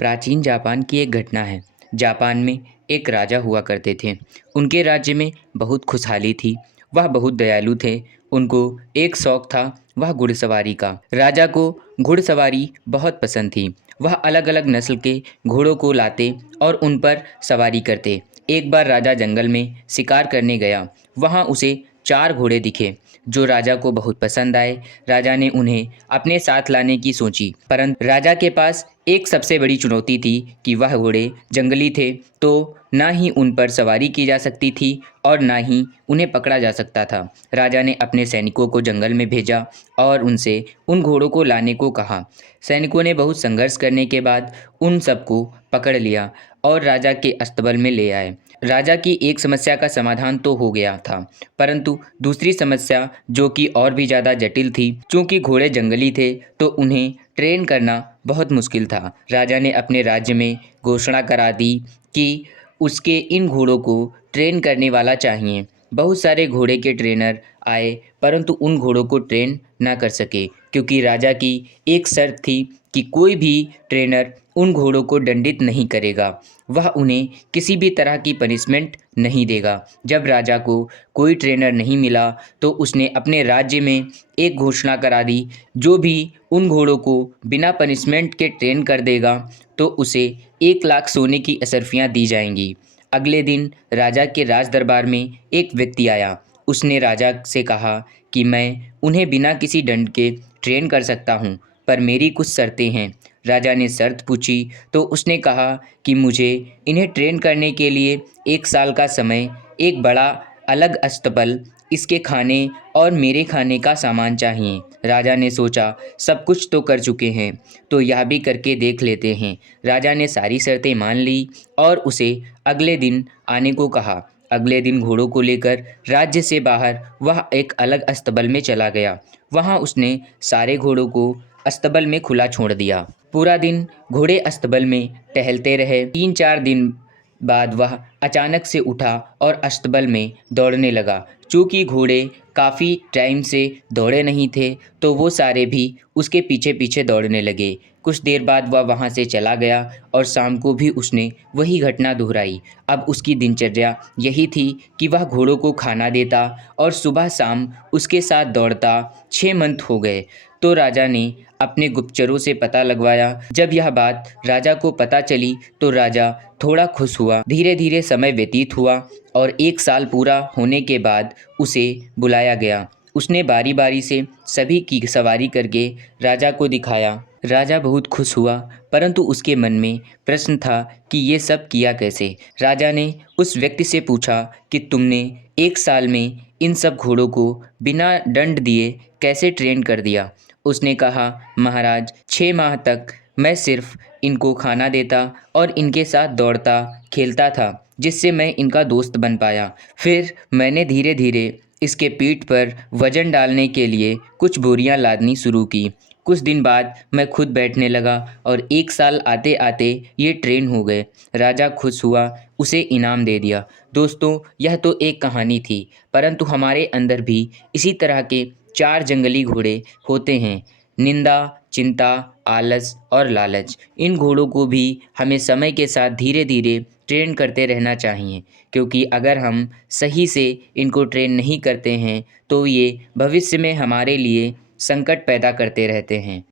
प्राचीन जापान की एक घटना है। जापान में एक राजा हुआ करते थे। उनके राज्य में बहुत खुशहाली थी। वह बहुत दयालु थे। उनको एक शौक था, वह घुड़सवारी का। राजा को घुड़सवारी बहुत पसंद थी। वह अलग अलग नस्ल के घोड़ों को लाते और उन पर सवारी करते। एक बार राजा जंगल में शिकार करने गया। वहाँ उसे 4 घोड़े दिखे जो राजा को बहुत पसंद आए। राजा ने उन्हें अपने साथ लाने की सोची, परंतु राजा के पास एक सबसे बड़ी चुनौती थी कि वह घोड़े जंगली थे, तो ना ही उन पर सवारी की जा सकती थी और ना ही उन्हें पकड़ा जा सकता था। राजा ने अपने सैनिकों को जंगल में भेजा और उनसे उन घोड़ों को लाने को कहा। सैनिकों ने बहुत संघर्ष करने के बाद उन सबको पकड़ लिया और राजा के अस्तबल में ले आए। राजा की एक समस्या का समाधान तो हो गया था, परंतु दूसरी समस्या जो कि और भी ज़्यादा जटिल थी, क्योंकि घोड़े जंगली थे तो उन्हें ट्रेन करना बहुत मुश्किल था। राजा ने अपने राज्य में घोषणा करा दी कि उसके इन घोड़ों को ट्रेन करने वाला चाहिए। बहुत सारे घोड़े के ट्रेनर आए, परंतु उन घोड़ों को ट्रेन ना कर सके, क्योंकि राजा की एक शर्त थी कि कोई भी ट्रेनर उन घोड़ों को दंडित नहीं करेगा, वह उन्हें किसी भी तरह की पनिशमेंट नहीं देगा। जब राजा को कोई ट्रेनर नहीं मिला तो उसने अपने राज्य में एक घोषणा करा दी, जो भी उन घोड़ों को बिना पनिशमेंट के ट्रेन कर देगा तो उसे 1 लाख सोने की अशर्फियाँ दी जाएंगी। अगले दिन राजा के राज दरबार में एक व्यक्ति आया। उसने राजा से कहा कि मैं उन्हें बिना किसी दंड के ट्रेन कर सकता हूँ, पर मेरी कुछ शर्तें हैं। राजा ने शर्त पूछी तो उसने कहा कि मुझे इन्हें ट्रेन करने के लिए 1 साल का समय, एक बड़ा अलग अस्तबल, इसके खाने और मेरे खाने का सामान चाहिए। राजा ने सोचा, सब कुछ तो कर चुके हैं, तो यह भी करके देख लेते हैं। राजा ने सारी शर्तें मान ली और उसे अगले दिन आने को कहा। अगले दिन घोड़ों को लेकर राज्य से बाहर वह एक अलग अस्तबल में चला गया। वहाँ उसने सारे घोड़ों को अस्तबल में खुला छोड़ दिया। पूरा दिन घोड़े अस्तबल में टहलते रहे। 3-4 दिन बाद वह अचानक से उठा और अस्तबल में दौड़ने लगा। चूँकि घोड़े काफ़ी टाइम से दौड़े नहीं थे, तो वो सारे भी उसके पीछे पीछे दौड़ने लगे। कुछ देर बाद वह वहाँ से चला गया और शाम को भी उसने वही घटना दोहराई। अब उसकी दिनचर्या यही थी कि वह घोड़ों को खाना देता और सुबह शाम उसके साथ दौड़ता। 6 मंथ हो गए तो राजा ने अपने गुप्तचरों से पता लगवाया। जब यह बात राजा को पता चली तो राजा थोड़ा खुश हुआ। धीरे धीरे समय व्यतीत हुआ और 1 साल पूरा होने के बाद उसे बुलाया गया। उसने बारी बारी से सभी की सवारी करके राजा को दिखाया। राजा बहुत खुश हुआ, परंतु उसके मन में प्रश्न था कि ये सब किया कैसे। राजा ने उस व्यक्ति से पूछा कि तुमने 1 साल में इन सब घोड़ों को बिना दंड दिए कैसे ट्रेन कर दिया। उसने कहा, महाराज, 6 माह तक मैं सिर्फ इनको खाना देता और इनके साथ दौड़ता खेलता था, जिससे मैं इनका दोस्त बन पाया। फिर मैंने धीरे धीरे इसके पीठ पर वजन डालने के लिए कुछ बोरियां लादनी शुरू की। कुछ दिन बाद मैं खुद बैठने लगा और 1 साल आते आते ये ट्रेन हो गए। राजा खुश हुआ, उसे इनाम दे दिया। दोस्तों, यह तो एक कहानी थी, परंतु हमारे अंदर भी इसी तरह के 4 जंगली घोड़े होते हैं: निंदा, चिंता, आलस और लालच। इन घोड़ों को भी हमें समय के साथ धीरे धीरे ट्रेन करते रहना चाहिए, क्योंकि अगर हम सही से इनको ट्रेन नहीं करते हैं तो ये भविष्य में हमारे लिए संकट पैदा करते रहते हैं।